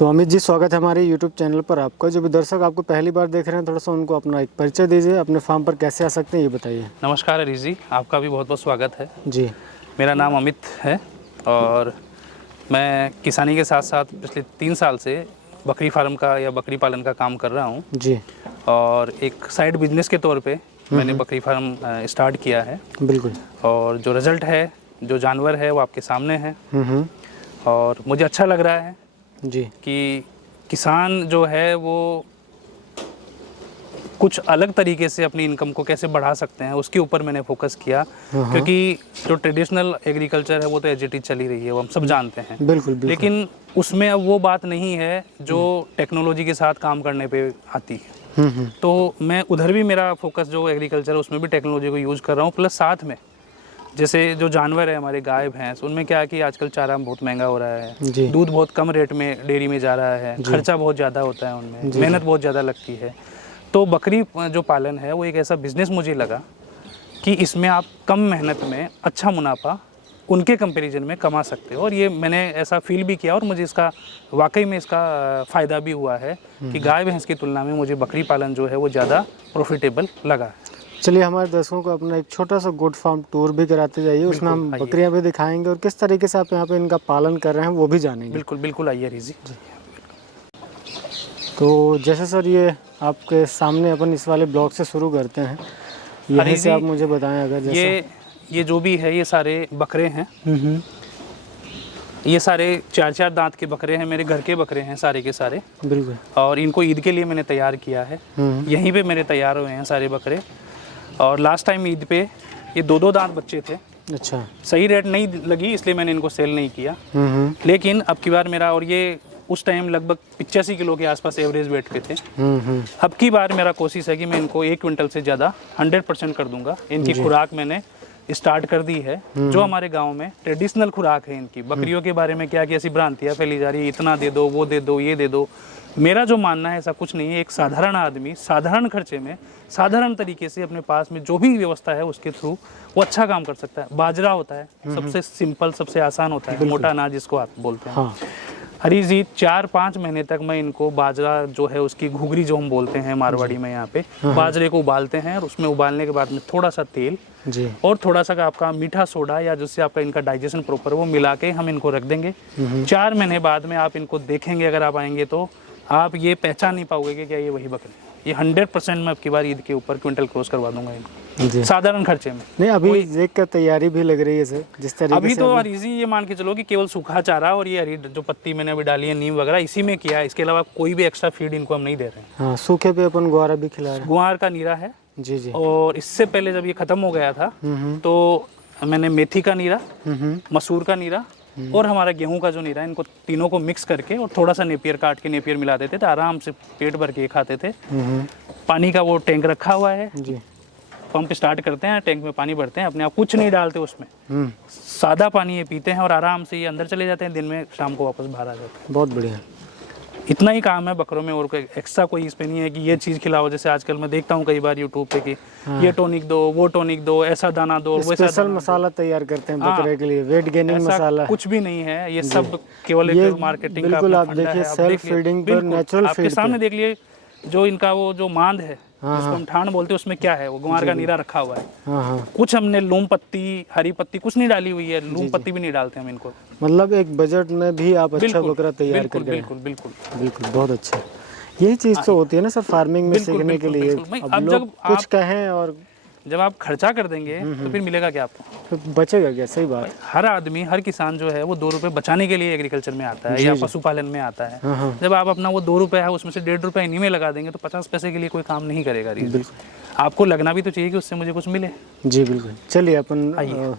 तो अमित जी, स्वागत है हमारे YouTube चैनल पर आपका। जो भी दर्शक आपको पहली बार देख रहे हैं, थोड़ा सा उनको अपना एक परिचय दीजिए, अपने फार्म पर कैसे आ सकते हैं ये बताइए। नमस्कार हरीश जी, आपका भी बहुत बहुत स्वागत है। जी। मेरा नाम अमित है और मैं किसानी के साथ साथ पिछले 3 साल से बकरी फार्म का या बकरी पालन का काम कर रहा हूँ। जी। और एक साइड बिजनेस के तौर पे मैंने बकरी फार्म स्टार्ट किया है। बिल्कुल। और जो रिज़ल्ट है, जो जानवर है, वो आपके सामने है। और मुझे अच्छा लग रहा है जी कि किसान जो है वो कुछ अलग तरीके से अपनी इनकम को कैसे बढ़ा सकते हैं, उसके ऊपर मैंने फोकस किया। क्योंकि जो ट्रेडिशनल एग्रीकल्चर है वो तो एज इट इज चली रही है, वो हम सब जानते हैं। बिल्कुल बिल्कुल। लेकिन उसमें अब वो बात नहीं है जो टेक्नोलॉजी के साथ काम करने पे आती है। तो मैं उधर भी मेरा फोकस जो एग्रीकल्चर है उसमें भी टेक्नोलॉजी को यूज़ कर रहा हूँ। प्लस साथ में जैसे जो जानवर है हमारे गाय भैंस, उनमें क्या है कि आजकल चारा बहुत महंगा हो रहा है, दूध बहुत कम रेट में डेयरी में जा रहा है, खर्चा बहुत ज़्यादा होता है उनमें, मेहनत बहुत ज़्यादा लगती है। तो बकरी जो पालन है वो एक ऐसा बिजनेस मुझे लगा कि इसमें आप कम मेहनत में अच्छा मुनाफा उनके कंपैरिजन में कमा सकते हो। और ये मैंने ऐसा फील भी किया और मुझे इसका वाकई में इसका फ़ायदा भी हुआ है कि गाय भैंस की तुलना में मुझे बकरी पालन जो है वो ज़्यादा प्रॉफिटेबल लगा। चलिए, हमारे दर्शकों को अपना एक छोटा सा गोट फार्म टूर भी कराते जाइए, उसमें हम बकरियां भी दिखाएंगे और किस तरीके से आप यहाँ पे इनका पालन कर रहे हैं वो भी जानेंगे। बिल्कुल बिल्कुल, आइए रीजी। तो जैसे सर, ये आपके सामने अपन इस वाले ब्लॉक से शुरू करते हैं, यहीं से आप मुझे बताएं अगर जैसे ये जो भी है ये सारे बकरे हैं। ये सारे 4-4 दांत के बकरे हैं, मेरे घर के बकरे हैं सारे के सारे। बिल्कुल। और इनको ईद के लिए मैंने तैयार किया है, यहीं पे मेरे तैयार हुए हैं सारे बकरे। और लास्ट टाइम ईद पे ये 2-2 दांत बच्चे थे। अच्छा। सही रेट नहीं लगी इसलिए मैंने इनको सेल नहीं किया। लेकिन अब की बार मेरा, और ये उस टाइम लगभग 85 किलो के आसपास एवरेज वेट पे थे। अब की बार मेरा कोशिश है कि मैं इनको 1 क्विंटल से ज़्यादा 100% कर दूंगा। इनकी खुराक मैंने स्टार्ट कर दी है, जो हमारे गांव में ट्रेडिशनल खुराक है इनकी। बकरियों के बारे में क्या कि ऐसी भ्रांतियाँ फैली जा रही है, इतना दे दो, वो दे दो, ये दे दो। मेरा जो मानना है ऐसा कुछ नहीं है। एक साधारण आदमी साधारण खर्चे में साधारण तरीके से अपने पास में जो भी व्यवस्था है उसके थ्रू वो अच्छा काम कर सकता है। बाजरा होता है सबसे सिंपल, सबसे आसान होता है, मोटा अनाज जिसको आप बोलते हैं। हरी जी, 4-5 महीने तक मैं इनको बाजरा जो है उसकी घुघरी जो हम बोलते हैं मारवाड़ी में, यहाँ पे बाजरे को उबालते हैं और उसमें उबालने के बाद में थोड़ा सा तेल और थोड़ा सा आपका मीठा सोडा या जिससे आपका इनका डाइजेशन प्रॉपर वो मिला के हम इनको रख देंगे। 4 महीने बाद में आप इनको देखेंगे, अगर आप आएंगे तो आप ये पहचान नहीं पाओगे कि क्या ये वही बकरे। ये 100% मैं अब की बार ईद के ऊपर क्विंटल क्रॉस करवा दूंगा इनको साधारण खर्चे में। नहीं, अभी देख कर तैयारी भी लग रही है सर, जिस तरीके अभी से तो हरीजी ये मान के चलो कि केवल सूखा चारा और ये हरी जो पत्ती मैंने अभी डाली है, नीम वगैरह, इसी में किया है। इसके अलावा कोई भी एक्स्ट्रा फीड इनको हम नहीं दे रहे हैं। हाँ, सूखे पे अपन ग्वारा भी खिला रहे हैं। गुआर का नीरा है जी। और इससे पहले जब ये खत्म हो गया था तो मैंने मेथी का नीरा, मसूर का नीरा और हमारा गेहूं का जो नीरा है, इनको तीनों को मिक्स करके और थोड़ा सा नेपियर काट के नेपियर मिला देते थे, आराम से पेट भर के खाते थे। पानी का वो टैंक रखा हुआ है जी। पंप स्टार्ट करते हैं, टैंक में पानी भरते हैं, अपने आप कुछ नहीं डालते उसमें, सादा पानी ये पीते हैं और आराम से ये अंदर चले जाते हैं। दिन में शाम को वापस बाहर आ जाते हैं। बहुत बढ़िया। इतना ही काम है बकरों में, और कोई एक्स्ट्रा कोई इस पे नहीं है कि ये चीज़ खिलाओ। जैसे आजकल मैं देखता हूँ कई बार यूट्यूब पे कि ये टॉनिक दो, वो टॉनिक दो, ऐसा दाना दो, वैसा स्पेशल मसाला तैयार करते हैं बकरे के लिए, वेट गेनिंग मसाला। कुछ भी नहीं है, ये सब केवल एक मार्केटिंग का। बिल्कुल, आप देखिए सेल्फ फीडिंग पर नेचुरल फीड आपके सामने देख लिए। जो इनका वो जो मांद है जिसको हम ठाण बोलते हैं, उसमें क्या है, वो गुआर का नीरा रखा हुआ है। कुछ हमने लूम पत्ती, हरी पत्ती कुछ नहीं डाली हुई है, लूम पत्ती भी नहीं डालते हम इनको। मतलब एक बजट में भी आप अच्छा बकरा तैयार कर रहे हैं। बिल्कुल बिल्कुल बिल्कुल, बहुत अच्छा। यही चीज़ तो होती है ना सर फार्मिंग में सीखने के लिए। अब लोग कुछ कहें और जब आप खर्चा कर देंगे तो फिर मिलेगा क्या आपको, फिर बचेगा क्या? सही बात। हर आदमी, हर किसान जो है वो 2 रुपए बचाने के लिए एग्रीकल्चर में आता है या पशुपालन में आता है। जब आप अपना वो 2 रुपए है उसमें से 1.5 रुपए इन्हीं में लगा देंगे तो 50 पैसे के लिए कोई काम नहीं करेगा। आपको लगना भी तो चाहिए कि उससे मुझे कुछ मिले। जी बिल्कुल। चलिए अपन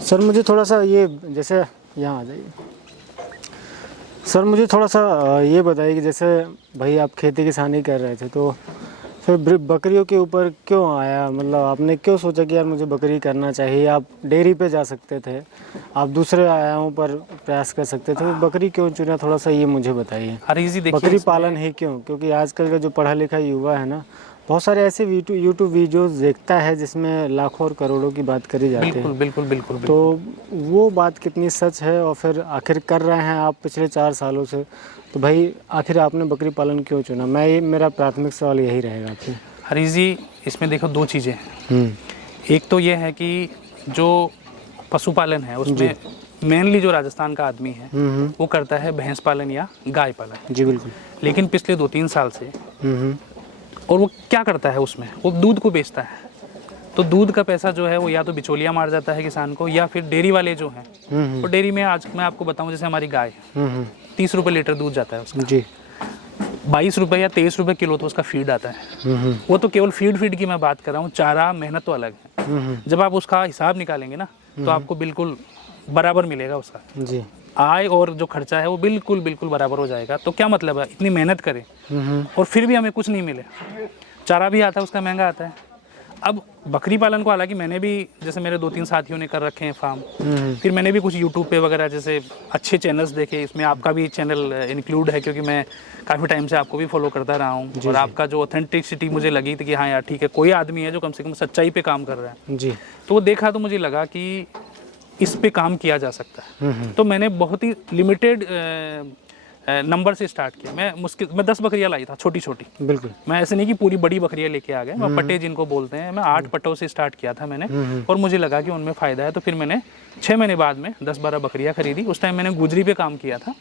सर, मुझे थोड़ा सा ये, जैसे यहाँ आ जाइए सर, मुझे थोड़ा सा ये बताइए कि जैसे भाई आप खेती किसानी कर रहे थे तो फिर बकरियों के ऊपर क्यों आया? मतलब आपने क्यों सोचा कि यार मुझे बकरी करना चाहिए? आप डेयरी पे जा सकते थे, आप दूसरे आयामों पर प्रयास कर सकते थे, बकरी क्यों चुना? थोड़ा सा ये मुझे बताइए। बकरी पालन ही क्यों? क्योंकि आजकल का जो पढ़ा लिखा युवा है ना, बहुत सारे ऐसे यूट्यूब वीडियोस देखता है जिसमें लाखों और करोड़ों की बात करी जाती बिल्कुल है। बिल्कुल बिल्कुल तो वो बात कितनी सच है, और फिर आखिर कर रहे हैं आप पिछले 4 सालों से, तो भाई आखिर आपने बकरी पालन क्यों चुना? मेरा प्राथमिक सवाल यही रहेगा आपसे। हरीश जी, इसमें देखो दो चीज़ें हैं। एक तो ये है कि जो पशुपालन है उसमें मेनली जो राजस्थान का आदमी है वो करता है भैंस पालन या गाय पालन। जी बिल्कुल। लेकिन पिछले 2-3 साल से और वो क्या करता है उसमें, वो दूध को बेचता है। तो दूध का पैसा जो है वो या तो बिचौलिया मार जाता है किसान को, या फिर डेयरी वाले जो हैं तो डेयरी में आज मैं आपको बताऊं, जैसे हमारी गाय 30 रुपये लीटर दूध जाता है उसका जी। 22 रुपये या 23 रुपये किलो तो उसका फीड आता है। वो तो केवल फीड की मैं बात कर रहा हूँ, चारा मेहनत तो अलग है। जब आप उसका हिसाब निकालेंगे ना तो आपको बिल्कुल बराबर मिलेगा उसका जी। आय और जो खर्चा है वो बिल्कुल बिल्कुल बराबर हो जाएगा। तो क्या मतलब है, इतनी मेहनत करें और फिर भी हमें कुछ नहीं मिले। चारा भी आता है उसका महंगा आता है। अब बकरी पालन को हालांकि मैंने भी, जैसे मेरे 2-3 साथियों ने कर रखे हैं फार्म, फिर मैंने भी कुछ यूट्यूब पे वगैरह जैसे अच्छे चैनल्स देखे। इसमें आपका भी चैनल इंक्लूड है क्योंकि मैं काफ़ी टाइम से आपको भी फॉलो करता रहा हूँ। और आपका जो ऑथेंटिसिटी मुझे लगी थी कि हाँ यार ठीक है, कोई आदमी है जो कम से कम सच्चाई पे काम कर रहा है जी। तो वो देखा तो मुझे लगा कि इस पे काम किया जा सकता है। तो मैंने बहुत ही लिमिटेड नंबर से स्टार्ट किया। मैं 10 बकरियां लाई था, छोटी छोटी। बिल्कुल। मैं ऐसे नहीं कि पूरी बड़ी बकरियां लेके आ गए, मैं पट्टे जिनको बोलते हैं, मैं 8 पट्टों से स्टार्ट किया था मैंने। और मुझे लगा कि उनमें फ़ायदा है, तो फिर मैंने 6 महीने बाद में 10-12 बकरियां खरीदी। उस टाइम मैंने गुजरी पे काम किया था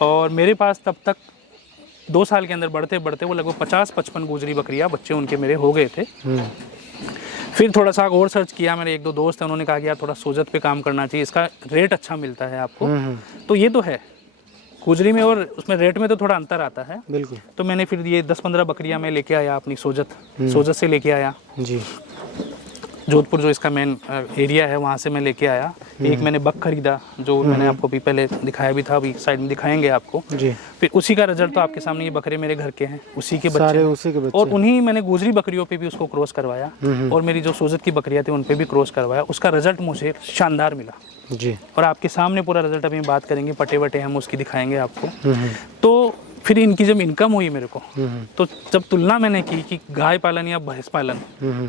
और मेरे पास तब तक 2 साल के अंदर बढ़ते बढ़ते वो लगभग 50-55 गुजरी बकरियां बच्चे उनके मेरे हो गए थे। फिर थोड़ा सा और सर्च किया, मेरे 1-2 दोस्त हैं, उन्होंने कहा कि यार थोड़ा सोजत पे काम करना चाहिए, इसका रेट अच्छा मिलता है आपको। तो ये तो है गुजरी में, और उसमें रेट में तो थोड़ा अंतर आता है। बिल्कुल। तो मैंने फिर ये 10-15 बकरियां मैं लेके आया अपनी सोजत से लेके आया जी। जोधपुर जो इसका मेन एरिया है वहाँ से मैं लेके आया। एक मैंने बक खरीदा जो मैंने आपको भी पहले दिखाया भी था, अभी साइड में दिखाएंगे आपको जी। फिर उसी का रिजल्ट तो आपके सामने, ये बकरे मेरे घर के हैं, उसी के बच्चे सारे हैं। उसी के बच्चे। और उन्हीं मैंने गुजरी बकरियों पे भी उसको क्रॉस करवाया और मेरी जो सोजत की बकरियाँ थी उन पे भी क्रॉस करवाया। उसका रिजल्ट मुझे शानदार मिला जी। और आपके सामने पूरा रिजल्ट अभी बात करेंगे, पटे वटे हम उसकी दिखाएंगे आपको। तो फिर इनकी जब इनकम हुई मेरे को, तो जब तुलना मैंने की कि गाय पालन या भैंस पालन,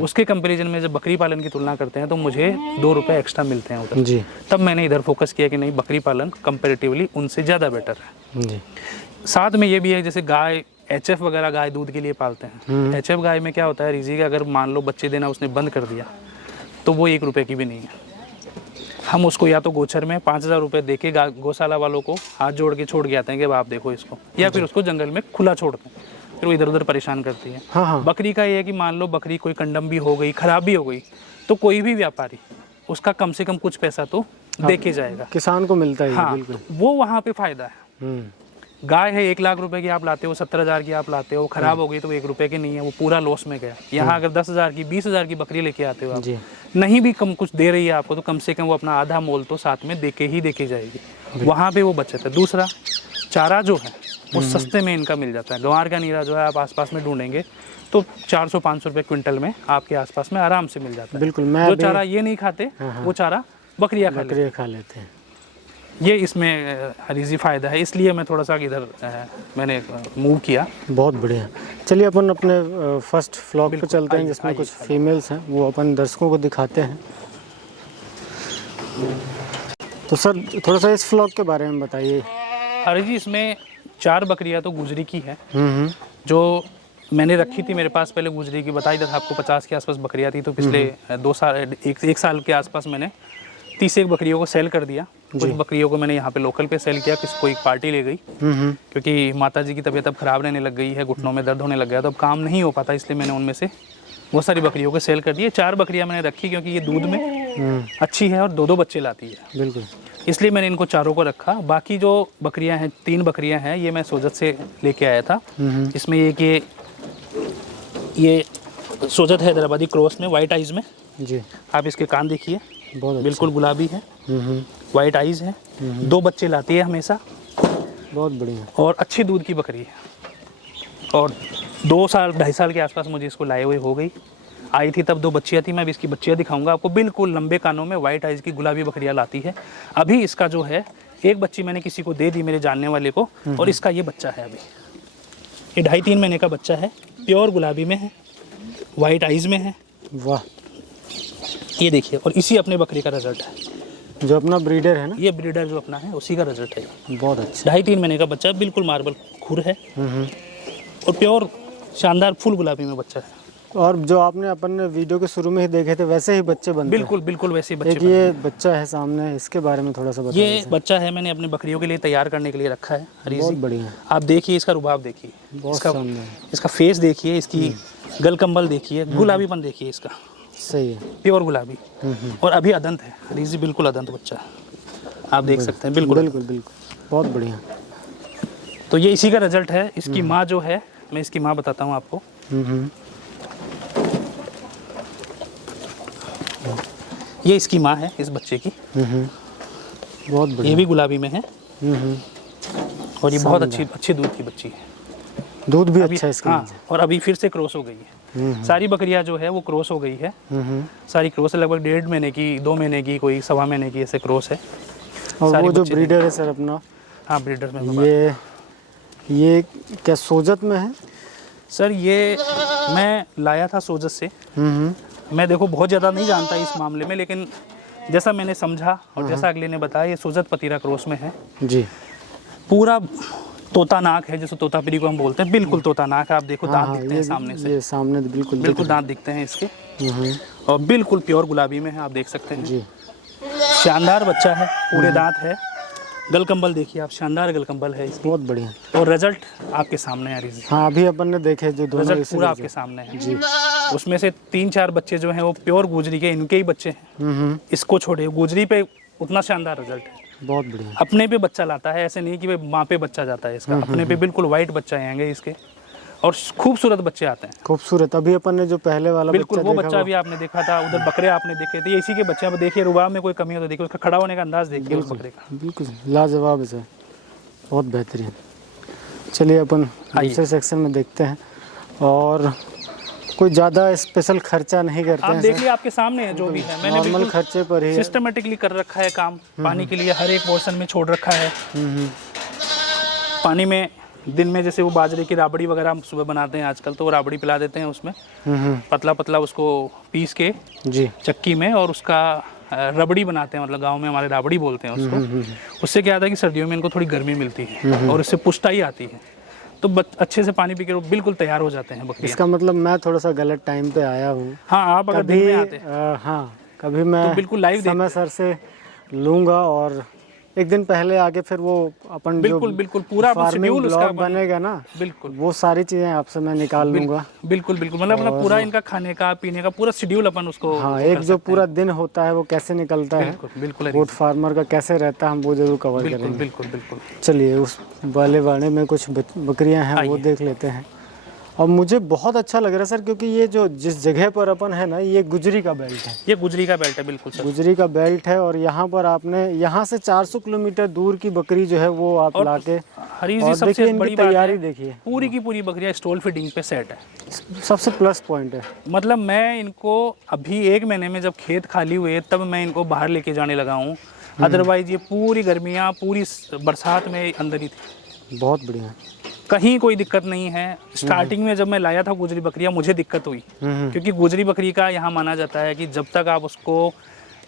उसके कंपैरिजन में जब बकरी पालन की तुलना करते हैं तो मुझे 2 रुपये एक्स्ट्रा मिलते हैं उधर जी। तब मैंने इधर फोकस किया कि नहीं, बकरी पालन कंपैरेटिवली उनसे ज़्यादा बेटर है। जी। साथ में ये भी है, जैसे गाय HF वगैरह गाय दूध के लिए पालते हैं। HF गाय में क्या होता है रीजी का, अगर मान लो बच्चे देना उसने बंद कर दिया तो वो 1 रुपये की भी नहीं है। हम उसको या तो गोचर में 5,000 रुपये दे के गौशाला वालों को हाथ जोड़ के छोड़ के आते हैं कि आप देखो इसको, या फिर उसको जंगल में खुला छोड़ते हैं, फिर वो इधर उधर परेशान करती है। हाँ। बकरी का ये है कि मान लो बकरी कोई कंडम भी हो गई, खराब भी हो गई, तो कोई भी व्यापारी उसका कम से कम कुछ पैसा तो दे के जाएगा, किसान को मिलता ही है। हाँ, बिल्कुल। वो वहाँ पे फायदा है। गाय है 1 लाख रुपए की आप लाते हो, 70,000 की आप लाते हो, खराब हो गई तो 1 रुपए की नहीं है, वो पूरा लॉस में गया। यहाँ अगर 10,000 की 20,000 की बकरी लेके आते हो आप, नहीं भी कम कुछ दे रही है आपको, तो कम से कम वो अपना आधा मोल तो साथ में दे के जाएगी। वहाँ पे वो बचत है। दूसरा, चारा जो है वो सस्ते में इनका मिल जाता है। गंवार का नीरा जो है आप आसपास में ढूंढेंगे तो 400-500 रुपये क्विंटल में आपके आसपास में आराम से मिल जाता है। बिल्कुल। जो चारा ये नहीं खाते वो चारा बकरियाँ खा लेते हैं। ये इसमें हरीजी फ़ायदा है, इसलिए मैं थोड़ा सा इधर मैंने मूव किया। बहुत बढ़िया। चलिए अपन अपने फर्स्ट फ्लॉग पे चलते हैं जिसमें कुछ फीमेल्स हैं, वो अपन दर्शकों को दिखाते हैं। तो सर थोड़ा सा इस फ्लॉग के बारे में बताइए। हरीजी इसमें 4 बकरियां तो गुजरी की है जो मैंने रखी थी। मेरे पास पहले गुजरी की बताई था आपको 50 के आसपास बकरियां थी, तो पिछले 2 साल एक साल के आसपास मैंने 31 बकरियों को सेल कर दिया। कुछ बकरियों को मैंने यहाँ पे लोकल पे सेल किया, किसी कोई पार्टी ले गई क्योंकि माता जी की तबीयत अब ख़राब रहने लग गई है, घुटनों में दर्द होने लग गया, तो अब काम नहीं हो पाता, इसलिए मैंने उनमें से बहुत सारी बकरियों को सेल कर दिए। 4 बकरियाँ मैंने रखी क्योंकि ये दूध में अच्छी है और 2-2 बच्चे लाती है। बिल्कुल। इसलिए मैंने इनको चारों को रखा। बाकी जो बकरियां हैं, 3 बकरियां हैं, ये मैं सोजत से लेके आया था। इसमें ये सोजत हैदराबादी क्रॉस में वाइट आइज़ में जी। आप इसके कान देखिए, बहुत बिल्कुल गुलाबी है, वाइट आइज़ है, 2 बच्चे लाती है हमेशा, बहुत बढ़िया और अच्छी दूध की बकरी है। और 2 साल 2.5 साल के आसपास मुझे इसको लाए हुए हो गई। आई थी तब 2 बच्चियाँ थी, मैं अभी इसकी बच्चियाँ दिखाऊंगा आपको। बिल्कुल लंबे कानों में वाइट आइज़ की गुलाबी बकरियाँ लाती है। अभी इसका जो है एक बच्ची मैंने किसी को दे दी, मेरे जानने वाले को, और इसका ये बच्चा है अभी, ये 2.5-3 महीने का बच्चा है, प्योर गुलाबी में है। वाइट आइज में है। वाह, ये देखिए, और इसी अपने बकरी का रिजल्ट है। जो अपना ब्रीडर है ना, ये ब्रीडर जो अपना है उसी का रिजल्ट है। बहुत अच्छा। 2.5-3 महीने का बच्चा, बिल्कुल मार्बल खुर है और प्योर शानदार फुल गुलाबी में बच्चा है। और जो आपने अपन ने वीडियो के शुरू में ही देखे थे वैसे ही बच्चे बनते हैं। बिल्कुल बिल्कुल वैसे ही बच्चे एक ये बच्चा है सामने, इसके बारे में थोड़ा सा बताइए। ये बच्चा है, मैंने अपने बकरियों के लिए तैयार करने के लिए रखा है। बहुत बढ़िया, आप देखिए इसका रुबाब देखिए, बहुत शानदार, इसका फेस देखिए, इसकी गल कंबल देखिए, गुलाबीपन देखिए इसका, सही है, प्योर गुलाबी। और अभी अदंत है रीजी, बिल्कुल अदंत बच्चा है, आप देख सकते हैं। बिल्कुल बिल्कुल बिल्कुल, बहुत बढ़िया। तो ये इसी का रिजल्ट है। इसकी माँ जो है, मैं इसकी माँ बताता हूँ आपको। ये इसकी माँ है इस बच्चे की। बहुत बढ़िया। ये भी गुलाबी में है और ये बहुत अच्छी दूध की बच्ची है। दूध भी अच्छा है इसका। हाँ, और अभी फिर से क्रॉस हो गई है। सारी बकरियां जो है वो क्रॉस हो गई है। सारी क्रॉस है, लगभग 1.5 महीने की, 2 महीने की, कोई 1.25 महीने की, ऐसे क्रॉस है। और वो जो ब्रीडर है सर अपना, हाँ ब्रीडर में, ये क्या सोजत में है सर? ये मैं लाया था सोजत से। मैं देखो बहुत ज़्यादा नहीं जानता इस मामले में, लेकिन जैसा मैंने समझा और जैसा अगले ने बताया, ये सोजत पतीरा क्रॉस में है जी। पूरा तोता नाक है, जैसे तोतापुरी को हम बोलते हैं, बिल्कुल तोता नाक है। आप देखो दांत दिखते हैं सामने से, ये सामने बिल्कुल दांत दिखते हैं इसके, और बिल्कुल प्योर गुलाबी में है, आप देख सकते हैं जी। शानदार बच्चा है, पूरे दांत है। गल कंबल देखिए आप, शानदार गल कंबल है इसकी, बहुत बढ़िया। और रिजल्ट आपके सामने है। हाँ, अभी अपन ने देखे जो दोनों रिजल्ट पूरा आपके सामने है जी। उसमें से 3-4 बच्चे जो हैं वो प्योर गुजरी के, इनके ही बच्चे हैं। इसको छोड़े, गुजरी पे उतना शानदार रिजल्ट है। बहुत बढ़िया। अपने पे बच्चा लाता है, ऐसे नहीं कि भाई माँ पे बच्चा जाता है इसका। अपने पे बिल्कुल वाइट बच्चा आएंगे इसके, और खूबसूरत बच्चे आते हैं। खूबसूरत। अभी अपन ने जो पहले वाला बिल्कुल वो बच्चा भी आपने देखा था, उधर बकरे आपने देखे थे, ये इसी के बच्चे। अब देखिए रुबाब में कोई कमी हो तो देखिए, उसका खड़ा होने का अंदाज देखिए उस बकरे का, बिल्कुल लाजवाब है सर, बहुत बेहतरीन। चलिए अपन दूसरे सेक्शन में देखते हैं। और कोई ज़्यादा स्पेशल खर्चा नहीं करते हैं। आप देख लिए आपके सामने है जो भी है, मैंने नॉर्मल खर्चे पर ही सिस्टमेटिकली कर रखा है काम। पानी के लिए हर एक पोर्शन में छोड़ रखा है। पानी में दिन में जैसे वो बाजरे की राबड़ी वगैरह हम सुबह बनाते हैं आजकल, तो वो राबड़ी पिला देते हैं उसमें, पतला पतला उसको पीस के जी चक्की में, और उसका रबड़ी बनाते हैं, मतलब गांव में हमारे राबड़ी बोलते हैं उसको। उससे क्या आता है कि सर्दियों में इनको थोड़ी गर्मी मिलती है और इससे पुष्टाई आती है, तो अच्छे से पानी पी के बिल्कुल तैयार हो जाते हैं बकरियां। इसका मतलब मैं थोड़ा सा गलत टाइम पे आया हूँ। हाँ, आप अगर दिन में आते हाँ, कभी मैं तो बिल्कुल लाइव समय सर से लूँगा, और एक दिन पहले आके फिर वो अपन बिल्कुल पूरा शेड्यूल उसका बनेगा ना, बिल्कुल वो सारी चीजें आपसे मैं निकाल लूंगा। बिल्कुल मतलब अपना पूरा इनका खाने का पीने का पूरा शेड्यूल अपन उसको, हाँ, एक जो पूरा दिन होता है वो कैसे निकलता है, बिल्कुल गोट फार्मर का कैसे रहता है, हम वो जरूर कवर करेंगे। बिल्कुल। चलिए उस वाले बाड़े में कुछ बकरियां हैं वो देख लेते हैं। और मुझे बहुत अच्छा लग रहा है सर, क्योंकि ये जो जिस जगह पर अपन है ना, ये गुजरी का बेल्ट है। ये गुजरी का बेल्ट है, बिल्कुल सर, गुजरी का बेल्ट है। और यहाँ पर आपने यहाँ से 400 किलोमीटर दूर की बकरी जो है वो आप लाके, और देखिए इनकी तैयारी देखिए, पूरी की पूरी बकरियां स्टॉल फीडिंग पे सेट है। सबसे प्लस पॉइंट है। मतलब मैं इनको अभी 1 महीने में जब खेत खाली हुए तब मैं इनको बाहर लेके जाने लगा हूँ, अदरवाइज ये पूरी गर्मियाँ, पूरी बरसात में अंदर ही थी। बहुत बढ़िया, कहीं कोई दिक्कत नहीं है। स्टार्टिंग में जब मैं लाया था गुजरी बकरियां, मुझे दिक्कत हुई, क्योंकि गुजरी बकरी का यहाँ माना जाता है कि जब तक आप उसको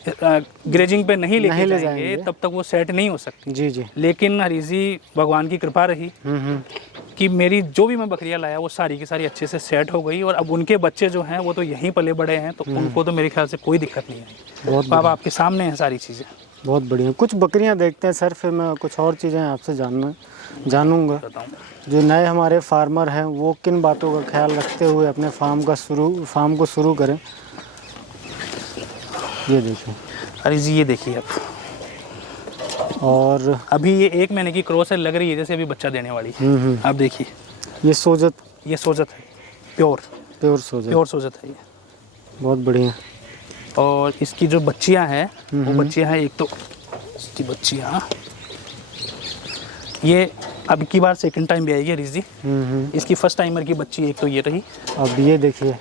ग्रेजिंग पे नहीं लेके जाएंगे तब तक वो सेट नहीं हो सकती। जी। लेकिन हरीजी भगवान की कृपा रही कि मेरी जो भी मैं बकरियां लाया वो सारी की सारी अच्छे से सेट हो गई, और अब उनके बच्चे जो हैं वो तो यहीं पले बड़े हैं, तो उनको तो मेरे ख्याल से कोई दिक्कत नहीं है। बहुत अब आपके सामने है सारी चीज़ें। बहुत बढ़िया। कुछ बकरियां देखते हैं सर, फिर मैं कुछ और चीज़ें आपसे जानूंगा। जो नए हमारे फार्मर हैं वो किन बातों का ख्याल रखते हुए अपने फार्म को शुरू करें। ये देखिए, अरे जी ये देखिए आप, और अभी ये 1 महीने की क्रॉस है, लग रही है जैसे अभी बच्चा देने वाली है। आप देखिए, ये सोजत है, प्योर सोजत है ये। बहुत बढ़िया। और इसकी जो बच्चियां हैं वो बच्चियां हैं, एक तो इसकी बच्चियां, ये अब की बार सेकंड टाइम भी आएगी रिजी। इसकी फर्स्ट टाइमर की बच्ची एक तो ये रही। अब ये देखिए,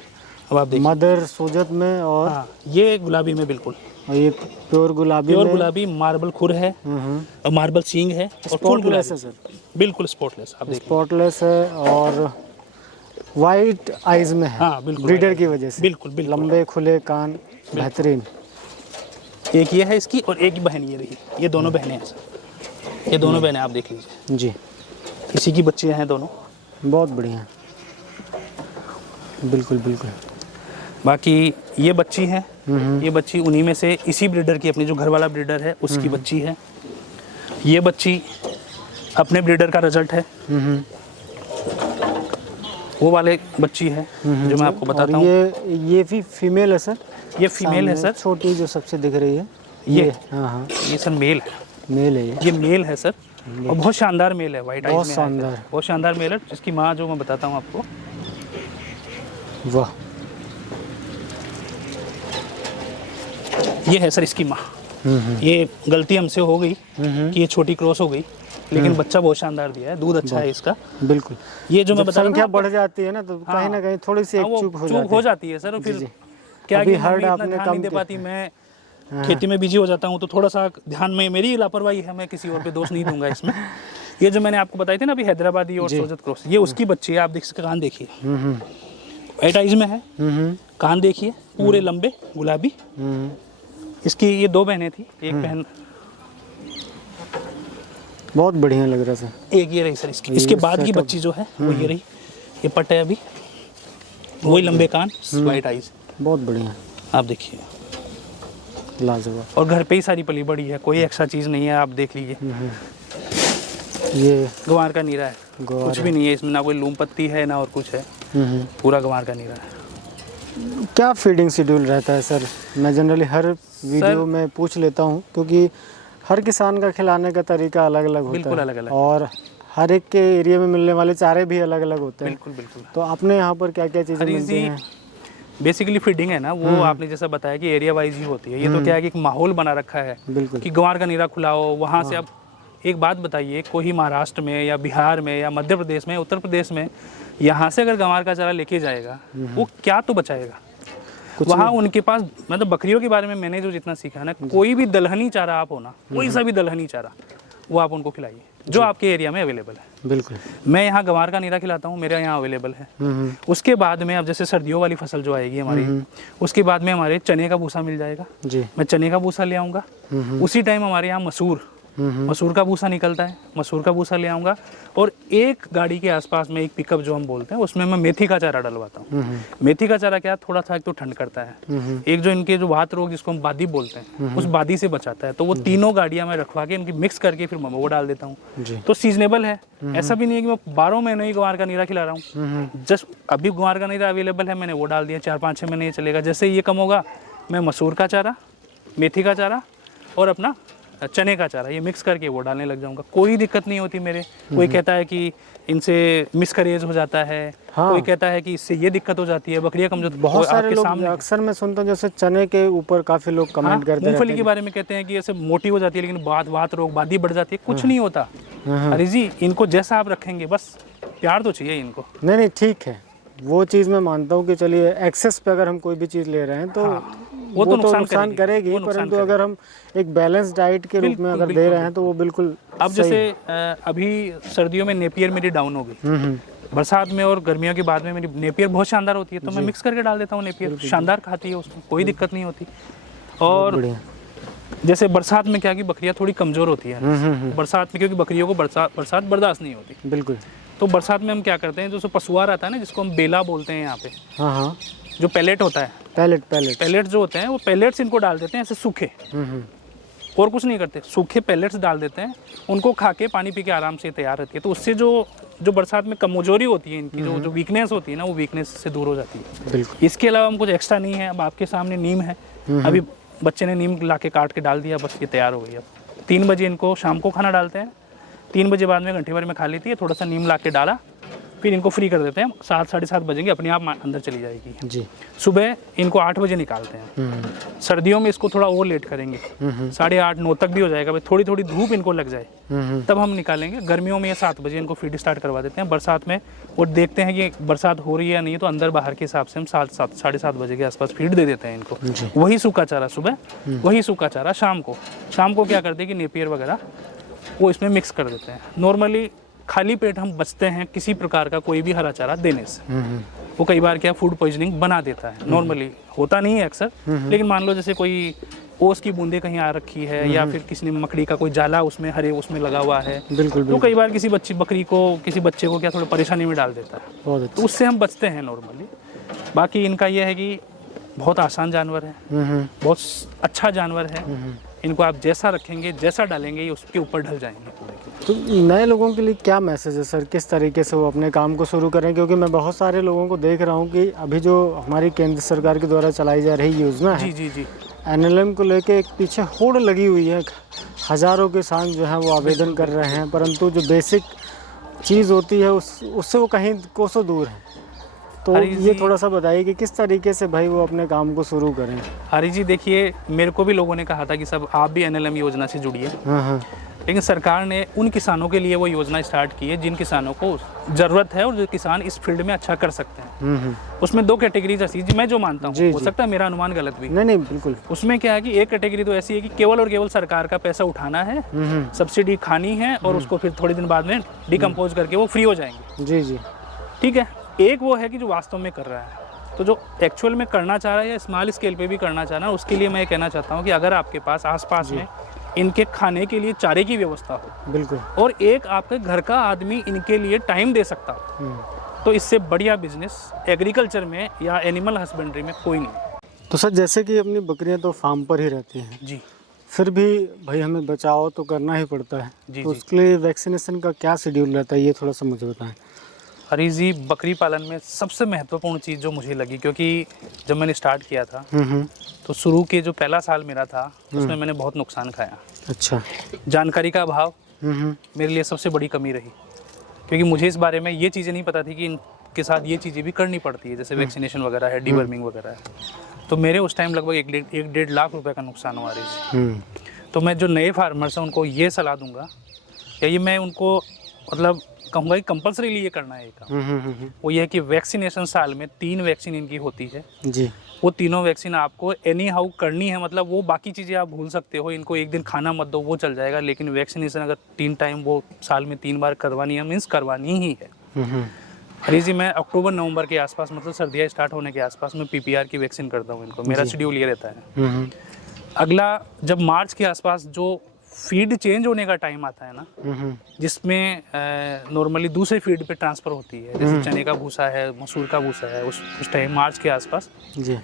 अब आप देखिए, मदर सोजत में, और हाँ, ये गुलाबी में बिल्कुल, और ये प्योर गुलाबी मार्बल खुर है, और मार्बल सींग है, और स्पॉटलेस है सर, बिल्कुल स्पॉटलेस। आप देखिए, स्पॉटलेस है, और वाइट आइज में है। हाँ, बिल्कुल ब्रीडर white की वजह से। बिल्कुल बिल्कुल। लंबे खुले कान, बेहतरीन। एक ये है इसकी और एक बहन ये रही, ये दोनों बहनें हैं सर, ये दोनों बहनें आप देख लीजिए, जी इसी की बच्चियाँ हैं दोनों। बहुत बढ़िया, बिल्कुल बिल्कुल। बाकी ये बच्ची है, ये बच्ची उन्हीं में से इसी ब्रीडर की, अपनी जो घर वाला ब्रीडर है उसकी बच्ची है। ये बच्ची अपने ब्रीडर का रिजल्ट है। वो वाले बच्ची है जो मैं आपको बताता हूँ। ये भी फीमेल है सर? ये फीमेल है सर, छोटी जो सबसे दिख रही है ये। हाँ हाँ, ये सर मेल है, मेल है ये मेल है सर, और बहुत शानदार मेल है, वाइट आइज बहुत में शानदार। बहुत शानदार मेल है, जिसकी माँ जो मैं बताता हूँ आपको। वाह, ये है सर इसकी माँ। ये गलती हमसे हो गई कि ये छोटी क्रॉस हो गई, लेकिन बच्चा बहुत शानदार दिया है, दूध अच्छा है इसका। बिल्कुल। ये जो मैं बता रहा संख्या हूँ बढ़ जाती है ना, तो कहीं ना कहीं थोड़ी सी एक चूक हो जाती है सर, और फिर क्या अभी कि मम्मी हर्ड इतना आपने ध्यान कम नहीं दे किया। पाती, मैं खेती में बिजी हो जाता हूँ, तो थोड़ा सा ध्यान में मेरी लापरवाही है, मैं किसी और पे दोष नहीं दूंगा इसमें। ये जो मैंने आपको बताई थी ना अभी हैदराबादी और सोजत क्रॉस, ये उसकी बच्ची है। आप देख सकते, कान देखिए वाइट आइज में है, कान देखिए पूरे लंबे गुलाबी। इसकी ये दो बहनें थी, एक बहन, बहुत बढ़िया लग रहा सर। एक ये रही सर इसकी। इसके बाद की बच्ची जो है वो ये रही, ये पट है अभी, वही लंबे कान, वाइट आइज, बहुत बढ़िया, आप देखिए, लाजवाब। और घर पे ही सारी पली बड़ी है, कोई एक्स्ट्रा चीज़ नहीं है, आप देख लीजिए। ये गंवार का नीरा है, कुछ भी नहीं है इसमें, ना कोई लूम पत्ती है ना और कुछ है, पूरा गंवार का नीरा है। क्या फीडिंग शेड्यूल रहता है सर? मैं जनरली हर वीडियो में पूछ लेता हूँ, क्योंकि हर किसान का खिलाने का तरीका अलग अलग होता बिल्कुल है, अलग अलग, और हर एक के एरिया में मिलने वाले चारे भी अलग अलग होते हैं। बिल्कुल बिल्कुल। तो अपने यहाँ पर क्या क्या चीज़ें मिलती हैं? बेसिकली फीडिंग है ना, वो आपने जैसा बताया कि एरिया वाइज ही होती है। ये तो क्या है कि एक माहौल बना रखा है बिल्कुल। कि गंवार का नीरा खुलाओ वहाँ से। अब एक बात बताइए, कोई महाराष्ट्र में या बिहार में या मध्य प्रदेश में, उत्तर प्रदेश में, यहाँ से अगर गंवार का चारा लेके जाएगा, वो क्या तो बचाएगा वहाँ उनके पास। मतलब बकरियों के बारे में मैंने जो जितना सीखा है ना, कोई भी दलहनी चारा आप हो ना, कोई सा भी दलहनी चारा, वो आप उनको खिलाइए जो आपके एरिया में अवेलेबल है। बिल्कुल। मैं यहाँ गंवार का नीरा खिलाता हूँ, मेरे यहाँ अवेलेबल है। उसके बाद में अब जैसे सर्दियों वाली फसल जो आएगी हमारी, उसके बाद में हमारे चने का भूसा मिल जाएगा जी। मैं चने का भूसा ले आऊँगा। उसी टाइम हमारे यहाँ मसूर का भूसा निकलता है, मसूर का भूसा ले आऊँगा। और एक गाड़ी के आसपास में एक पिकअप जो हम बोलते हैं, उसमें मैं मेथी का चारा डलवाता हूँ। मेथी का चारा क्या, थोड़ा सा एक तो ठंड करता है, एक जो इनके जो वात रोग जिसको हम बादी बोलते हैं, उस बादी से बचाता है। तो वो तीनों गाड़ियाँ मैं रखवा के इनकी मिक्स करके फिर मैं वो डाल देता हूँ। तो सीजनेबल है, ऐसा भी नहीं है कि मैं 12 महीनों ही गंवार का नीरा खिला रहा हूँ। जस्ट अभी गंवार का नीरा अवेलेबल है, मैंने वो डाल दिया, 4-5-6 महीने ये चलेगा। जैसे ये कम होगा, मैं मसूर का चारा, मेथी का चारा और अपना चने का चारा, ये मिक्स करके वो डालने लग जाऊंगा। कोई दिक्कत नहीं होती मेरे। कोई कहता है कि इनसे मिसकरेज हो जाता है, कोई कहता है कि इससे ये दिक्कत हो जाती है, बकरियां कमजोर। बहुत सारे लोग, अक्सर मैं सुनता हूँ, जैसे चने के ऊपर काफी लोग कमेंट करते हैं, मूंगफली के बारे में कहते हैं कि ऐसे मोटी हो जाती है, लेकिन वात रोग बादी बढ़ जाती है। कुछ नहीं होता अरे जी, इनको जैसा आप रखेंगे, बस प्यार तो चाहिए इनको। नहीं ठीक है, वो चीज़ मैं मानता हूँ कि चलिए एक्सेस पे अगर हम कोई भी चीज़ ले रहे हैं तो वो तो नुकसान करेगी, परंतु अगर हम एक बैलेंस डाइट के रूप में अगर दे रहे हैं तो वो बिल्कुल। अब जैसे अभी सर्दियों में नेपियर मेरी डाउन हो गई, बरसात में और गर्मियों के बाद में मेरी नेपियर बहुत शानदार होती है, तो मैं मिक्स करके डाल देता हूँ। नेपियर शानदार खाती है, उसमें कोई दिक्कत नहीं होती। और जैसे बरसात में क्या कि बकरियाँ थोड़ी कमज़ोर होती है बरसात में, क्योंकि बकरियों को बरसात बर्दाश्त नहीं होती। बिल्कुल। तो बरसात में हम क्या करते हैं, जो पशुआर आता है ना, जिसको हम बेला बोलते हैं यहाँ पे, हाँ, जो पैलेट होता है, पैलेट जो होते हैं, वो पैलेट्स इनको डाल देते हैं ऐसे सूखे, और कुछ नहीं करते, सूखे पैलेट्स डाल देते हैं। उनको खा के पानी पी के आराम से तैयार रहती है। तो उससे जो बरसात में कमजोरी होती है इनकी, जो वीकनेस होती है ना, वो वीकनेस से दूर हो जाती है। बिल्कुल। इसके अलावा हम कुछ एक्स्ट्रा नहीं है। अब आपके सामने नीम है, अभी बच्चे ने नीम ला के काट के डाल दिया, बस ये तैयार हो गई। अब 3 बजे इनको शाम को खाना डालते हैं, 3 बजे बाद में घंटे भर में खा लेती है। थोड़ा सा नीम ला के डाला, फिर इनको फ्री कर देते हैं। 7-7:30 बजेंगे, अपने आप अंदर चली जाएगी जी। सुबह इनको 8 बजे निकालते हैं। सर्दियों में इसको थोड़ा और लेट करेंगे, 8:30-9 तक भी हो जाएगा, थोड़ी थोड़ी धूप इनको लग जाए तब हम निकालेंगे। गर्मियों में ये 7 बजे इनको फीड स्टार्ट करवा देते हैं। बरसात में और देखते हैं कि बरसात हो रही है या नहीं, तो अंदर बाहर के हिसाब से हम 7-7 बजे के आसपास फीड दे देते हैं इनको। वही सूखा चारा सुबह, वही सूखा चारा शाम को क्या करते हैं कि नेपियर वगैरह वो इसमें मिक्स कर देते हैं। नॉर्मली खाली पेट हम बचते हैं किसी प्रकार का कोई भी हरा चारा देने से, वो कई बार क्या फूड पॉइजनिंग बना देता है। नॉर्मली होता नहीं है अक्सर, लेकिन मान लो जैसे कोई ओस की बूंदे कहीं आ रखी है या फिर किसी ने मकड़ी का कोई जाला उसमें हरे उसमें लगा हुआ है, बिल्कुल तो कई बार किसी बकरी को किसी बच्चे को क्या थोड़ा परेशानी में डाल देता है, बहुत अच्छा। तो उससे हम बचते हैं नॉर्मली। बाकी इनका यह है कि बहुत आसान जानवर है, बहुत अच्छा जानवर है, इनको आप जैसा रखेंगे जैसा डालेंगे ये उसके ऊपर ढल जाएंगे। तो नए लोगों के लिए क्या मैसेज है सर, किस तरीके से वो अपने काम को शुरू करें? क्योंकि मैं बहुत सारे लोगों को देख रहा हूँ कि अभी जो हमारी केंद्र सरकार के द्वारा चलाई जा रही योजना है जी NLM को लेके एक पीछे होड़ लगी हुई है, हज़ारों किसान जो हैं वो आवेदन कर रहे हैं, परंतु जो बेसिक चीज़ होती है उससे वो कहीं कोसों दूर है। तो ये थोड़ा सा बताइए कि किस तरीके से भाई वो अपने काम को शुरू करें। हरी जी देखिए, मेरे को भी लोगों ने कहा था कि सब आप भी NLM योजना से जुड़िए, लेकिन सरकार ने उन किसानों के लिए वो योजना स्टार्ट की है जिन किसानों को ज़रूरत है और जो किसान इस फील्ड में अच्छा कर सकते हैं। उसमें 2 कैटेगरीज ऐसी मैं जो मानता हूँ, हो सकता है मेरा अनुमान गलत भी। नहीं बिल्कुल। उसमें क्या है कि एक कैटेगरी तो ऐसी है कि केवल और केवल सरकार का पैसा उठाना है, सब्सिडी खानी है और उसको फिर थोड़े दिन बाद में डिकम्पोज करके वो फ्री हो जाएंगे। जी ठीक है। एक वो है कि जो वास्तव में कर रहा है, तो जो एक्चुअल में करना चाह रहा है या स्मॉल स्केल पे भी करना चाह रहा है, उसके लिए मैं कहना चाहता हूँ कि अगर आपके पास आसपास में इनके खाने के लिए चारे की व्यवस्था हो, बिल्कुल, और एक आपके घर का आदमी इनके लिए टाइम दे सकता हो, तो इससे बढ़िया बिजनेस एग्रीकल्चर में या एनिमल हस्बेंड्री में कोई नहीं। तो सर जैसे कि अपनी बकरियां तो फार्म पर ही रहती हैं जी, फिर भी भाई हमें बचाव तो करना ही पड़ता है, जी, तो उसके लिए वैक्सीनेशन का क्या शेड्यूल रहता है, ये थोड़ा सा मुझे बताएं। हरी जी, बकरी पालन में सबसे महत्वपूर्ण चीज़ जो मुझे लगी, क्योंकि जब मैंने स्टार्ट किया था तो शुरू के जो पहला साल मेरा था उसमें मैंने बहुत नुकसान खाया। अच्छा। जानकारी का अभाव मेरे लिए सबसे बड़ी कमी रही, क्योंकि मुझे इस बारे में ये चीज़ें नहीं पता थी कि इनके साथ ये चीज़ें भी करनी पड़ती है, जैसे वैक्सीनेशन वगैरह है, डीवर्मिंग वगैरह है। तो मेरे उस टाइम लगभग 1-1.5 लाख रुपए का नुकसान हुआ रही। तो मैं जो नए फार्मर्स हैं उनको ये सलाह दूंगा, या ये मैं उनको मतलब कहूँगा कि कंपल्सरीली ये करना है काम, वो ये है कि वैक्सीनेशन साल में 3 वैक्सीन इनकी होती है जी। वो तीनों वैक्सीन आपको एनी हाउ करनी है। मतलब वो बाकी चीज़ें आप भूल सकते हो, इनको एक दिन खाना मत दो वो चल जाएगा, लेकिन वैक्सीनेशन अगर 3 टाइम वो साल में 3 बार करवानी है, मीन्स करवानी ही है। हरी जी, मैं अक्टूबर-नवंबर के आसपास, मतलब सर्दियाँ स्टार्ट होने के आसपास में PPR की वैक्सीन करता हूँ इनको, मेरा शेड्यूल ये रहता है। अगला जब मार्च के आसपास जो फीड चेंज होने का टाइम आता है ना, जिसमें नॉर्मली दूसरे फीड पे ट्रांसफ़र होती है, जैसे चने का भूसा है, मसूर का भूसा है, उस टाइम मार्च के आसपास जी,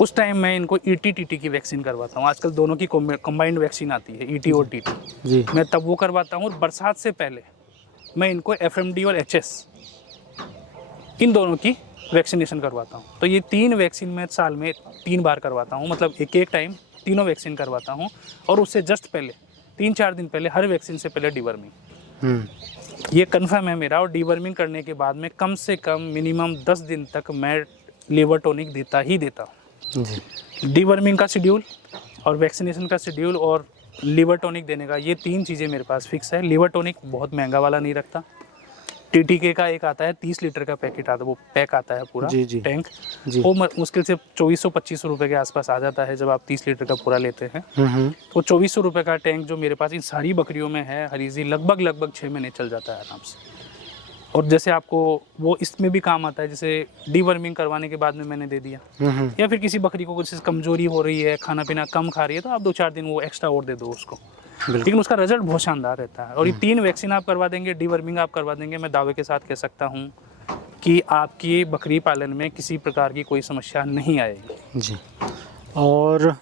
उस टाइम मैं इनको ET TT की वैक्सीन करवाता हूँ। आजकल दोनों की कंबाइंड वैक्सीन आती है, ET और TT जी। मैं तब वो करवाता हूँ। और बरसात से पहले मैं इनको FMD और HS इन दोनों की वैक्सीनेशन करवाता हूँ। तो ये 3 वैक्सीन मैं साल में 3 बार करवाता हूँ, मतलब एक टाइम तीनों वैक्सीन करवाता हूँ। और उससे जस्ट पहले 3-4 दिन पहले हर वैक्सीन से पहले डीवर्मिंग, ये कन्फर्म है मेरा। और डीवर्मिंग करने के बाद में कम से कम मिनिमम 10 दिन तक मैं लिवर टॉनिक देता हूँ। डीवर्मिंग का शेड्यूल और वैक्सीनेशन का शेड्यूल और लिवर टॉनिक देने का, ये 3 चीज़ें मेरे पास फिक्स है। लिवर टॉनिक बहुत महंगा वाला नहीं रखता, TTK का एक आता है 30 लीटर का पैकेट आता है, वो पैक आता है पूरा टैंक, वो मुश्किल से 2400-2500 रुपये के आसपास आ जाता है जब आप 30 लीटर का पूरा लेते हैं। तो 2400 रुपये का टैंक जो मेरे पास इन सारी बकरियों में है हरी जी, लगभग 6 महीने चल जाता है आराम से। और जैसे आपको वो इसमें भी काम आता है, जैसे डीवर्मिंग करवाने के बाद में मैंने दे दिया, या फिर किसी बकरी को कुछ कमजोरी हो रही है, खाना पीना कम खा रही है, तो आप 2-4 दिन वो एक्स्ट्रा और दे दो उसको, लेकिन उसका रिजल्ट बहुत शानदार रहता है। और ये 3 वैक्सीन आप करवा देंगे, डीवर्मिंग आप करवा देंगे, मैं दावे के साथ कह सकता हूँ कि आपकी बकरी पालन में किसी प्रकार की कोई समस्या नहीं आएगी जी। और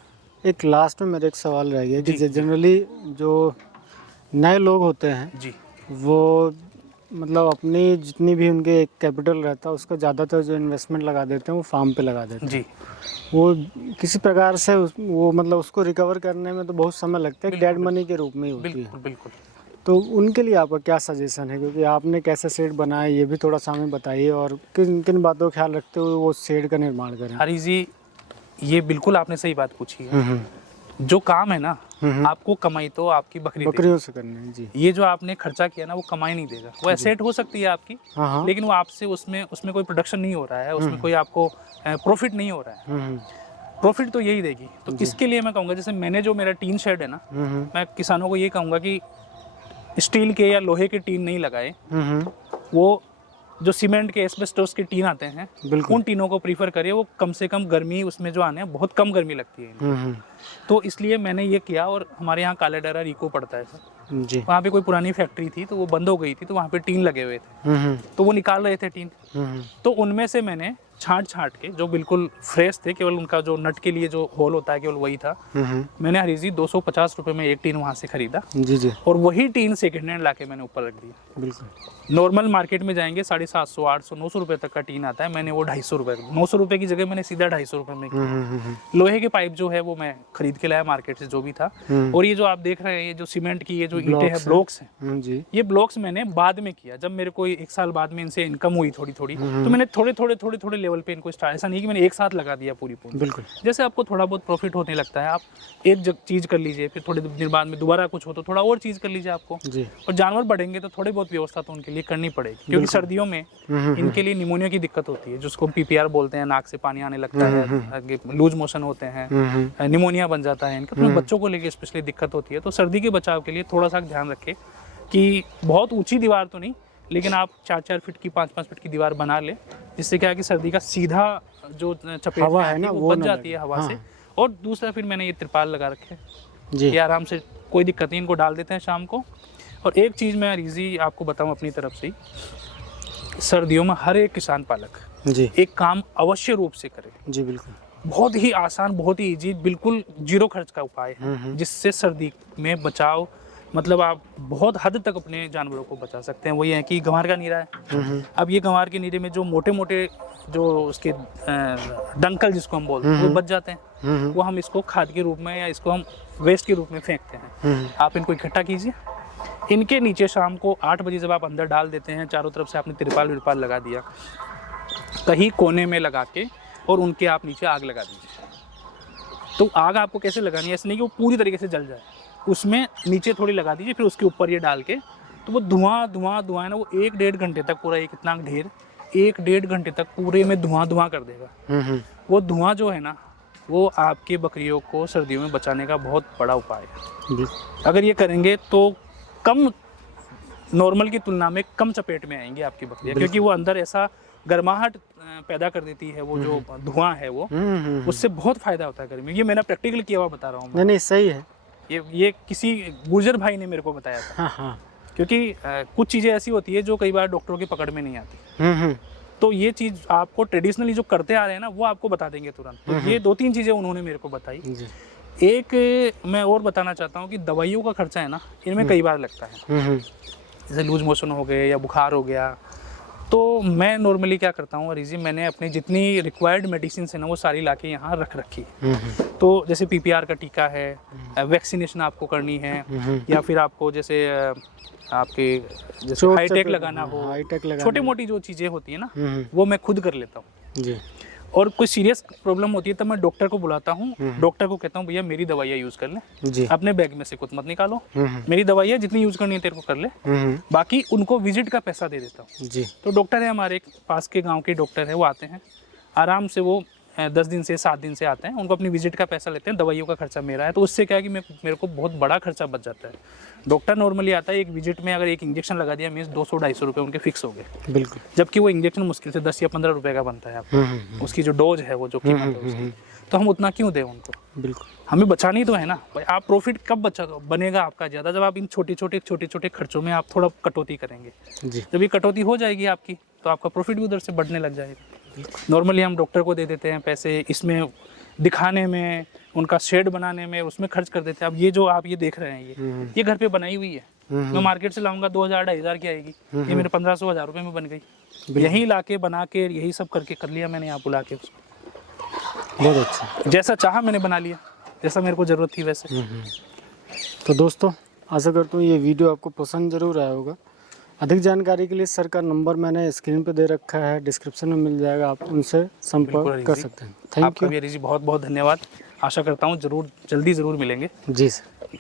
एक लास्ट में मेरा एक सवाल रह गया कि जनरली जो नए लोग होते हैं जी, वो मतलब अपनी जितनी भी उनके कैपिटल रहता है उसका ज़्यादातर जो इन्वेस्टमेंट लगा देते हैं वो फार्म पे लगा देते हैं जी। वो किसी प्रकार से वो मतलब उसको रिकवर करने में तो बहुत समय लगता है, डेड मनी के रूप में ही होती है। बिल्कुल। तो उनके लिए आपका क्या सजेशन है, क्योंकि आपने कैसे शेड बनाया ये भी थोड़ा सा हमें बताइए, और किन किन बातों का ख्याल रखते हुए वो शेड का निर्माण करें। हरी जी, ये बिल्कुल आपने सही बात पूछी है। जो काम है ना, आपको कमाई तो आपकी बकरियों से करनी है जी। ये जो आपने खर्चा किया ना, वो कमाई नहीं देगा। वो एसेट हो सकती है आपकी, लेकिन वो आपसे उसमें कोई प्रोडक्शन नहीं हो रहा है, उसमें कोई आपको प्रॉफिट नहीं हो रहा है। प्रॉफिट तो यही देगी। तो इसके लिए मैं कहूँगा, जैसे मैंने जो मेरा टीन शेड है ना, मैं किसानों को ये कहूँगा कि स्टील के या लोहे के टीन नहीं लगाए, वो जो सीमेंट के एस्बेस्टोस के टीन आते हैं उन टीनों को प्रीफर करिए। वो कम से कम गर्मी उसमें जो आने बहुत कम गर्मी लगती है इनको। तो इसलिए मैंने ये किया। और हमारे यहाँ कालाडेरा रिको पड़ता है सर जी, वहाँ पे कोई पुरानी फैक्ट्री थी तो वो बंद हो गई थी, तो वहाँ पे टीन लगे हुए थे, तो वो निकाल रहे थे टीन, तो उनमें से मैंने छांट के जो बिल्कुल फ्रेश थे, केवल उनका जो नट के लिए जो होल होता है केवल वही था, मैंने हरीश जी 250 रुपये में एक टीन वहाँ से खरीदा जी जी, और वही टीन सेकेंड हैंड लाके मैंने ऊपर रख दिया। बिल्कुल नॉर्मल मार्केट में जाएंगे 750, 800, 900 रुपये तक का टीन आता है, मैंने वो 250 रुपये, 900 रुपये की जगह मैंने सीधा 250 रुपये में किया। लोहे के पाइप जो है वो मैं खरीद के लाया मार्केट से जो भी था। और ये जो आप देख रहे हैं ये जो सीमेंट की ये जो ईंटें हैं, ब्लॉक्स हैं जी, ये ब्लॉक्स मैंने बाद में किया, जब मेरे को 1 साल बाद में इनसे इनकम हुई थोड़ी थोड़ी, तो मैंने थोड़े लेवल पे इनको स्टार्ट, ऐसा नहीं कि मैंने एक साथ लगा दिया पूरी। बिल्कुल जैसे आपको थोड़ा बहुत प्रॉफिट होने लगता है, आप एक चीज कर लीजिए, फिर थोड़े दिन बाद में दोबारा कुछ हो तो थोड़ा और चीज कर लीजिए आपको जी। और जानवर बढ़ेंगे तो थोड़ी बहुत व्यवस्था तो उनके लिए करनी पड़ेगी, क्योंकि सर्दियों में इनके लिए निमोनिया की दिक्कत होती है, जिसको PPR बोलते हैं, नाक से पानी आने लगता है, लूज मोशन होते हैं, निमोनिया बन जाता है इनके, अपने बच्चों को लेकर स्पेशली दिक्कत होती है। तो सर्दी के बचाव के लिए थोड़ा सा ध्यान रखें कि बहुत ऊंची दीवार तो नहीं, लेकिन आप 4-4 फीट की 5-5 फीट की दीवार बना ले, जिससे क्या है कि सर्दी का सीधा जो चपेट हवा है ना वो बच जाती है हवा से। और दूसरा फिर मैंने ये त्रिपाल लगा रखे जी, ये आराम से कोई दिक्कत नहीं, इनको डाल देते हैं शाम को। और एक चीज़ मैं रीजी आपको बताऊं अपनी तरफ से, सर्दियों में हर एक किसान पालक जी एक काम अवश्य रूप से करे जी। बिल्कुल बहुत ही आसान, बहुत ही ईजी, बिल्कुल 0 खर्च का उपाय है, जिससे सर्दी में बचाव, मतलब आप बहुत हद तक अपने जानवरों को बचा सकते हैं। वही है कि गंवार का नीरा है, अब ये गंवार के नीरे में जो मोटे मोटे जो उसके डंकल जिसको हम बोलते हैं वो बच जाते हैं, वो हम इसको खाद के रूप में या इसको हम वेस्ट के रूप में फेंकते हैं। आप इनको इकट्ठा कीजिए, इनके नीचे शाम को 8 बजे जब आप अंदर डाल देते हैं, चारों तरफ से आपने तिरपाल लगा दिया, कहीं कोने में लगा के, और उनके आप नीचे आग लगा दीजिए। तो आग आपको कैसे लगानी है, ऐसे नहीं कि वो पूरी तरीके से जल जाए, उसमें नीचे थोड़ी लगा दीजिए, फिर उसके ऊपर ये डाल के, तो वो धुआं है ना, वो 1-1.5 घंटे तक पूरा एक इतना ढेर 1-1.5 घंटे तक पूरे में धुआं कर देगा। वो धुआं जो है ना, वो आपके बकरियों को सर्दियों में बचाने का बहुत बड़ा उपाय है। अगर ये करेंगे तो कम, नॉर्मल की तुलना में कम चपेट में आएंगी आपकी बकरियां, क्योंकि वो अंदर ऐसा गर्माहट पैदा कर देती है, वो जो धुआं है वो, उससे बहुत फायदा होता है गर्मी। ये मैंने प्रैक्टिकल किया हुआ बता रहा हूँ। नहीं सही है, ये किसी गुर्जर भाई ने मेरे को बताया था। हाँ। क्योंकि कुछ चीज़ें ऐसी होती है जो कई बार डॉक्टरों की पकड़ में नहीं आती, तो ये चीज़ आपको ट्रेडिशनली जो करते आ रहे हैं ना, वो आपको बता देंगे तुरंत। तो ये 2-3 चीज़ें उन्होंने मेरे को बताई। एक मैं और बताना चाहता हूँ कि दवाइयों का खर्चा है ना, इनमें कई बार लगता है, जैसे लूज मोशन हो गए या बुखार हो गया, तो मैं नॉर्मली क्या करता हूँ अरीजी, मैंने अपनी जितनी रिक्वायर्ड मेडिसिन है ना वो सारी लाके यहाँ रख रखी। तो जैसे PPR का टीका है, वैक्सीनेशन आपको करनी है, या फिर आपको जैसे आपके जैसे हाईटेक लगाना हो, छोटी मोटी जो चीज़ें होती है ना वो मैं खुद कर लेता हूँ जी। और कोई सीरियस प्रॉब्लम होती है तब मैं डॉक्टर को बुलाता हूँ, डॉक्टर को कहता हूँ भैया मेरी दवाइयाँ यूज़ कर ले, अपने बैग में से कुछ मत निकालो, मेरी दवाइयाँ जितनी यूज़ करनी है तेरे को कर ले, बाकी उनको विजिट का पैसा दे देता हूँ जी। तो डॉक्टर है हमारे पास के गाँव के डॉक्टर है, वो आते हैं आराम से, वो 10 दिन से 7 दिन से आते हैं, उनको अपनी विजिट का पैसा लेते हैं, दवाइयों का खर्चा मेरा है। तो उससे क्या है कि मेरे को बहुत बड़ा खर्चा बच जाता है। डॉक्टर नॉर्मली आता है एक विजिट में, अगर एक इंजेक्शन लगा दिया मीन्स 200-250 रुपये उनके फिक्स हो गए। बिल्कुल, जबकि वो इंजेक्शन मुश्किल से 10 या 15 रुपये का बनता है आपको, उसकी जो डोज है, वो जो कीमत है उसकी, तो हम उतना क्यों दें उनको? बिल्कुल, हमें बचानी तो है ना भाई। आप प्रॉफिट कब बनेगा आपका ज़्यादा, जब आप इन छोटे छोटे खर्चों में आप थोड़ा कटौती करेंगे जी। जब ये कटौती हो जाएगी आपकी, तो आपका प्रॉफिट भी उधर से बढ़ने लग जाएगा। नॉर्मली हम डॉक्टर को दे देते हैं पैसे, इसमें दिखाने में, उनका शेड बनाने में, उसमें खर्च कर देते हैं। अब ये जो आप ये देख रहे हैं, ये घर पे बनाई हुई है, मैं मार्केट से लाऊंगा 2000-2500 की आएगी, ये मेरे 1500-1000 रुपये में बन गई। यहीं लाके बना के यही सब करके कर लिया मैंने यहाँ बुला के उसको। बहुत अच्छा, जैसा चाहा मैंने बना लिया, जैसा मेरे को ज़रूरत थी वैसे। तो दोस्तों आशा करता हूँ ये वीडियो आपको पसंद ज़रूर आया होगा। अधिक जानकारी के लिए सर का नंबर मैंने स्क्रीन पे दे रखा है, डिस्क्रिप्शन में मिल जाएगा, आप उनसे संपर्क कर सकते हैं। थैंक यू, आपका भी हरीश जी बहुत बहुत धन्यवाद। आशा करता हूँ जल्दी ज़रूर मिलेंगे जी सर।